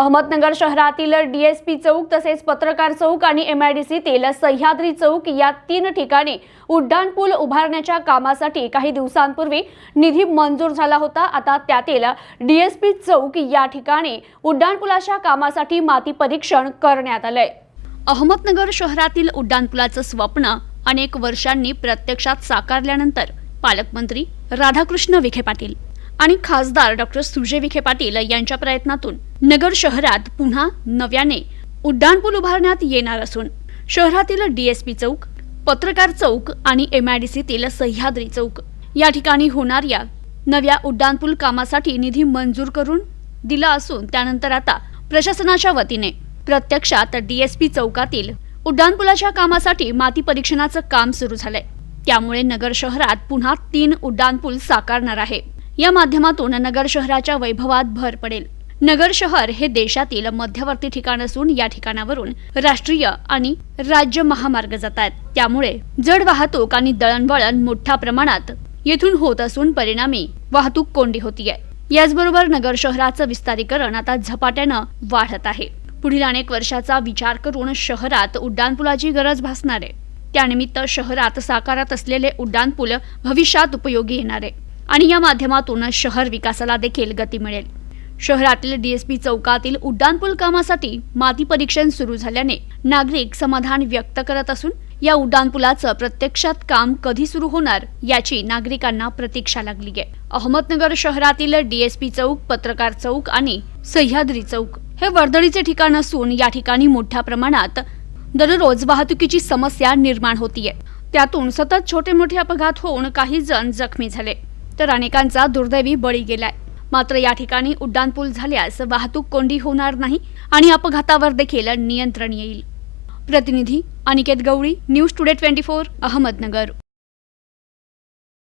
अहमदनगर शहरातील डीएसपी चौक तसेच पत्रकार चौक आणि एमआयडीसीतील सह्याद्री चौक या तीन ठिकाणी उड्डाणपूल उभारण्याच्या कामासाठी काही दिवसांपूर्वी निधी मंजूर झाला होता. आता त्यातील डीएसपी चौक या ठिकाणी उड्डाणपुलाच्या कामासाठी माती परीक्षण करण्यात आलंय. अहमदनगर शहरातील उड्डाणपुलाचं स्वप्न अनेक वर्षांनी प्रत्यक्षात साकारल्यानंतर पालकमंत्री राधाकृष्ण विखे पाटील आणि खासदार डॉक्टर सुजय विखे पाटील यांच्या प्रयत्नातून नगर शहरात पुन्हा नव्याने उड्डाणपूल उभारण्यात येणार असून शहरातील डीएसपी चौक पत्रकार चौक आणि एमआयडीसीतील सह्याद्री चौक या ठिकाणी होणाऱ्या नव्या उड्डाणपूल कामासाठी निधी मंजूर करून दिला असून त्यानंतर आता प्रशासनाच्या वतीने प्रत्यक्षात डीएसपी चौकातील उड्डाणपुलाच्या कामासाठी माती परीक्षणाचं काम सुरू झालंय. त्यामुळे नगर शहरात पुन्हा तीन उड्डाणपूल साकारणार आहे. या माध्यमातून नगर शहराच्या वैभवात भर पडेल. नगर शहर हे देशातील मध्यवर्ती ठिकाण असून या ठिकाणावरून राष्ट्रीय आणि राज्य महामार्ग जात आहेत त्यामुळे जड वाहतूक आणि दळणवळण मोठ्या प्रमाणात येथून होत असून परिणामी वाहतूक कोंडी होतीये. याचबरोबर नगर शहराचं विस्तारीकरण आता झपाट्यानं वाढत आहे. पुढील अनेक वर्षाचा विचार करून शहरात उड्डाणपुलाची गरज भासणार आहे. त्यानिमित्त शहरात साकारात असलेले उड्डाणपूल भविष्यात उपयोगी येणार आहे. आणि या माध्यमातून शहर विकासाला देखील गती मिळेल. शहरातील डीएसपी चौकातील उड्डाणपूल कामासाठी माती परीक्षण सुरू झाल्याने नागरिक समाधान व्यक्त करत असून या उड्डाणपुलाचं प्रत्यक्षात काम कधी सुरू होणार याची नागरिकांना प्रतीक्षा लागली आहे. अहमदनगर शहरातील डीएसपी चौक पत्रकार चौक आणि सह्याद्री चौक हे वर्दळीचे ठिकाण असून या ठिकाणी मोठ्या प्रमाणात दररोज वाहतुकीची समस्या निर्माण होतीये. त्यातून सतत छोटे मोठे अपघात होऊन काही जण जखमी झाले. तर अनेकांचा दुर्दैवी बळी गेलाय. मात्र या ठिकाणी उड्डाणपूल झाल्यास वाहतूक कोंडी होणार नाही आणि अपघातावर देखील नियंत्रण येईल. प्रतिनिधी Aniket Gawali news today twenty four Ahmednagar.